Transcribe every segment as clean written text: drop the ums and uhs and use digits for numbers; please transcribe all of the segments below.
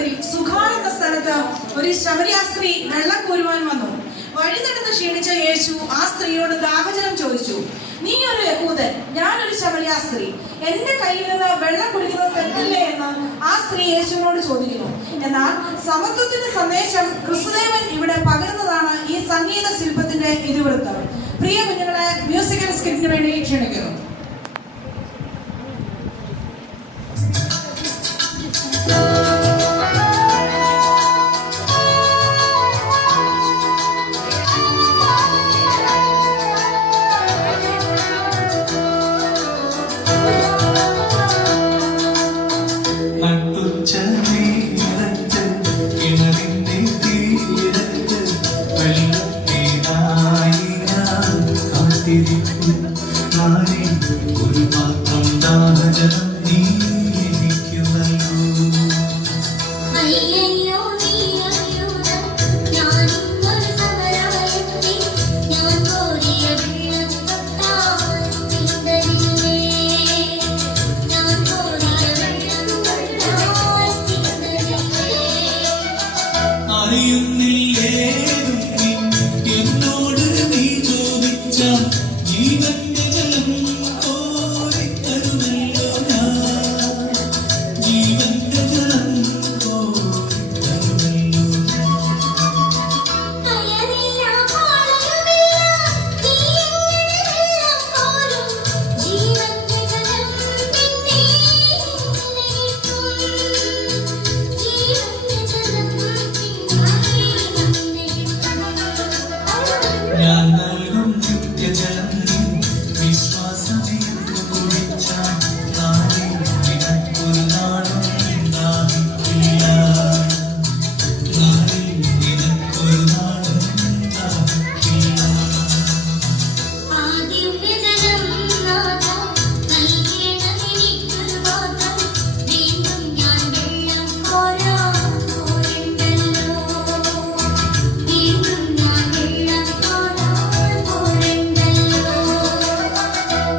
പട്ടണത്തിൽ സുഖാർ എന്ന സ്ഥലത്ത് ഒരു ശമരിയ സ്ത്രീ വെള്ളം കോരുവാൻ വന്നു. വഴി നടന്ന് ക്ഷീണിച്ച യേശു ആ സ്ത്രീയോട് ദാഹജലം ചോദിച്ചു. നീ ഒരു യഹൂദൻ, ഞാനൊരു ശമരിയ സ്ത്രീ, എന്റെ കയ്യിൽ നിന്ന് വെള്ളം കുടിക്കുന്നത് തെറ്റല്ലേ എന്ന് ആ സ്ത്രീ യേശുവിനോട് ചോദിക്കുന്നു. എന്നാൽ സമത്വത്തിന്റെ സന്ദേശം ക്രിസ്തുദേവൻ ഇവിടെ പകരുന്നതാണ് ഈ സംഗീത ശില്പത്തിന്റെ ഇതിവൃത്തം. പ്രിയ കുഞ്ഞുങ്ങളെ മ്യൂസിക്കൽ സ്കിറ്റിന് വേണ്ടി ക്ഷണിക്കുന്നു. ഒരു മാത്രം ദാഹജലം നീ എനിക്കുന്നല്ലോ. അറിയുന്നില്ലേതും എന്നോട് നീ ചോദിച്ചാൽ ജീവന്റെ ജലം കോരിത്തരുമല്ലോ ഞാൻ. ജീവന്റെ ജലം കോരിത്തരുമല്ലോ. ഞാൻ നൽകും നിത്യജലം വിശ്വാസമേറ്റു കുടിച്ചാൽ നാളെ നിനക്കൊരു നാളും ഉണ്ടാവില്ല. നാളെ നിനക്കൊരു നാളും ഉണ്ടാവില്ല.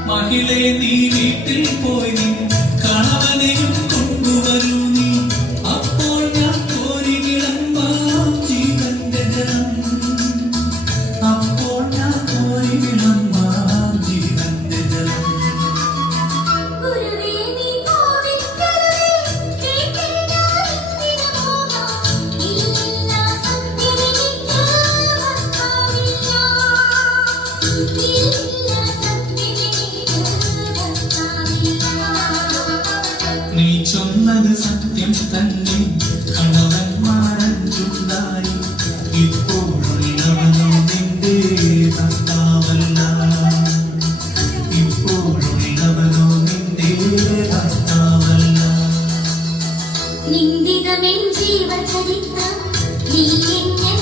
മഹിളെ നീ വീട്ടിൽ പോയി നീ കണവനെയും കൊണ്ടുവരൂ നീ. അപ്പോൾ ഞാൻ കോരി വിളമ്പാം ജീവന്റെ ജലം. അപ്പോൾ ഞാൻ കോരി വിളമ്പാം ജീവന്റെ ജലം. നീ ചൊന്നത് സത്യം തന്നെ, കണവന്മാരഞ്ചുണ്ടായി. ഇപ്പോഴുള്ളവനോ നിന്റെ ഭർത്താവല്ല. ഇപ്പോഴുള്ളവനോ നിന്റെ ഭർത്താവല്ല. നിന്ദിതമെൻ ജീവചരിത്രം നീ എങ്ങനെ